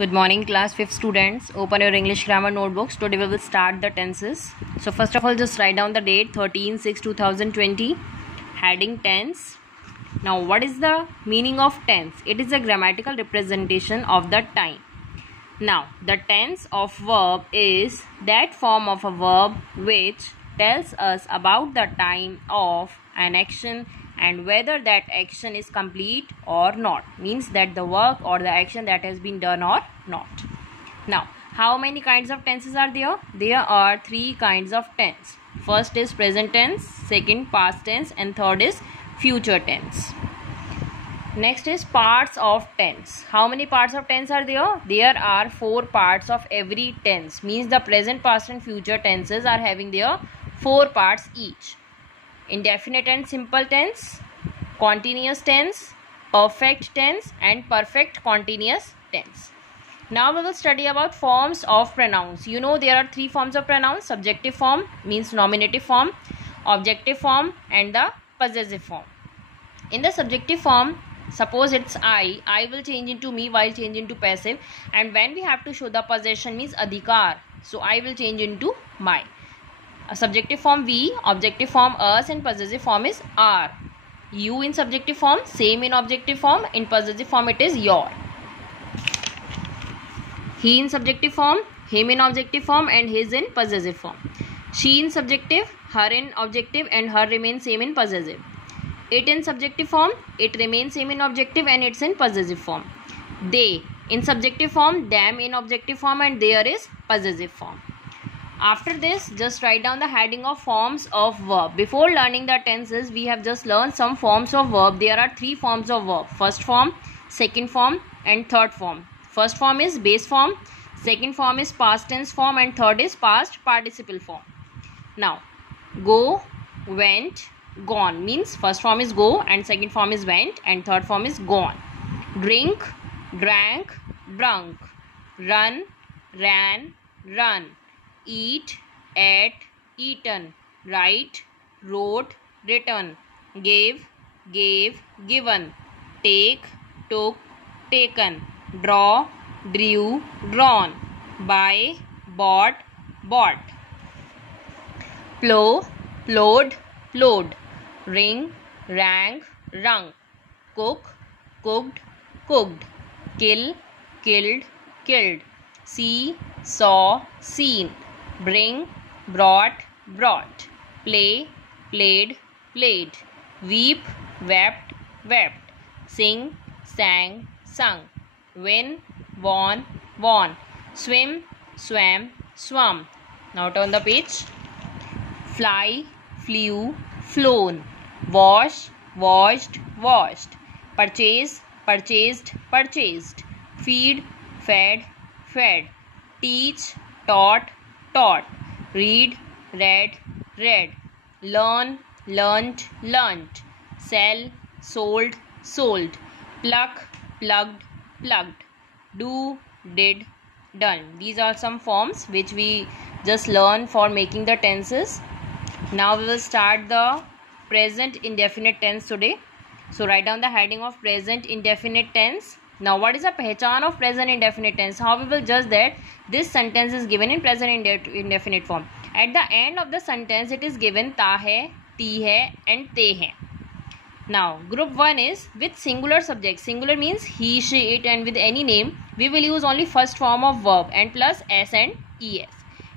Good morning, class 5th students. Open your English grammar notebooks. Today we will start the tenses. So first of all, just write down the date 13/6/2020. Heading tense. Now what is the meaning of tense? It is a grammatical representation of the time. Now the tense of verb is that form of a verb which tells us about the time of an action and whether that action is complete or not, means that the work or the action that has been done or not. Now how many kinds of tenses are there? There are 3 kinds of tense. First is present tense, second past tense, and third is future tense. Next is parts of tense. How many parts of tense are there? There are 4 parts of every tense, means the present, past and future tenses are having their 4 parts each. Indefinite and simple tense, continuous tense, perfect tense, and perfect continuous tense. Now we will study about forms of pronouns. You know there are 3 forms of pronouns: subjective form, means nominative form, objective form, and the possessive form. In the subjective form, suppose it's I will change into me while change into passive, and when we have to show the possession, means adhikar, so I will change into my. A subjective form we, objective form us, and possessive form is our. You in subjective form, same in objective form, in possessive form it is your. He in subjective form, him in objective form, and his in possessive form. She in subjective, her in objective, and her remains same in possessive. It in subjective form, it remains same in objective, and it's in possessive form. They in subjective form, them in objective form, and there is possessive form. After this, just write down the heading of forms of verb. Before learning the tenses, we have just learned some forms of verb. There are 3 forms of verb: first form, second form, and third form. First form is base form, second form is past tense form, and third is past participle form. Now, go, went, gone, means first form is go and second form is went and third form is gone. Drink, drank, drunk. Run, ran, run. Eat, ate, eaten. Write, wrote, written. Give, gave, given. Take, took, taken. Draw, drew, drawn. Buy, bought, bought. Plow, plowed, plowed. Ring, rang, rung. Cook, cooked, cooked. Kill, killed, killed. See, saw, seen. Bring, brought, brought. Play, played, played. Weep, wept, wept. Sing, sang, sung. Win, won, won. Swim, swam, swum. Now turn the page. Fly, flew, flown. Wash, washed, washed. Purchase, purchased, purchased. Feed, fed, fed. Teach, taught, taught. Read, read, read. Learn, learnt, learnt. Sell, sold, sold. Pluck, plugged, plugged. Do, did, done. These are some forms which we just learn for making the tenses. Now we will start the present indefinite tense today. So write down the heading of present indefinite tense. Now what is the pehchan of present indefinite tense? How we will judge that this sentence is given in present indefinite form? At the end of the sentence it is given ta hai, ti hai, and te hai. Now group 1 is with singular subject. Singular means he, she, it, and with any name we will use only first form of verb and plus s and es.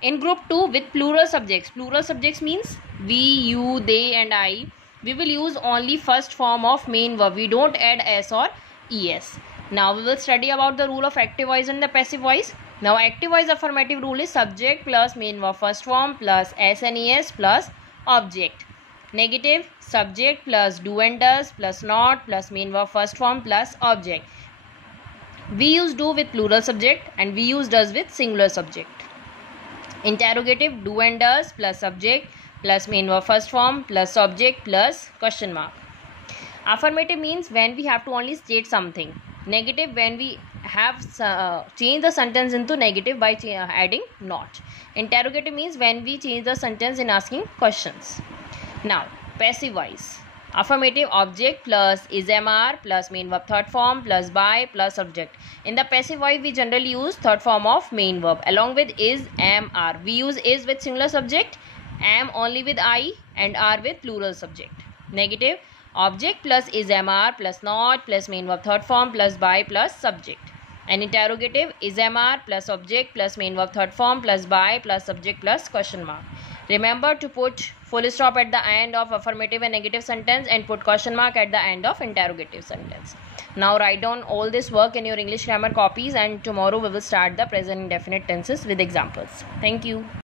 In group 2 with plural subjects. Plural subjects means we, you, they, and I. We will use only first form of main verb. We don't add s or es. Now we will study about the rule of active voice and the passive voice. Now active voice affirmative rule is subject plus main verb first form plus s and es plus object. Negative, subject plus do and does plus not plus main verb first form plus object. We use do with plural subject and we use does with singular subject. Interrogative, do and does plus subject plus main verb first form plus object plus question mark. Affirmative means when we have to only state something. Negative when we have changed the sentence into negative by adding not. Interrogative means when we change the sentence in asking questions. Now passive voice. Affirmative, object plus is MR plus main verb third form plus by plus subject. In the passive voice, we generally use third form of main verb along with is, am, are. We use is with singular subject, am only with I, and are with plural subject. Negative, object plus is MR plus not plus main verb third form plus by plus subject. And interrogative, is MR plus object plus main verb third form plus by plus subject plus question mark. Remember to put full stop at the end of affirmative and negative sentence and put question mark at the end of interrogative sentence. Now write down all this work in your English grammar copies, and tomorrow we will start the present indefinite tenses with examples. Thank you.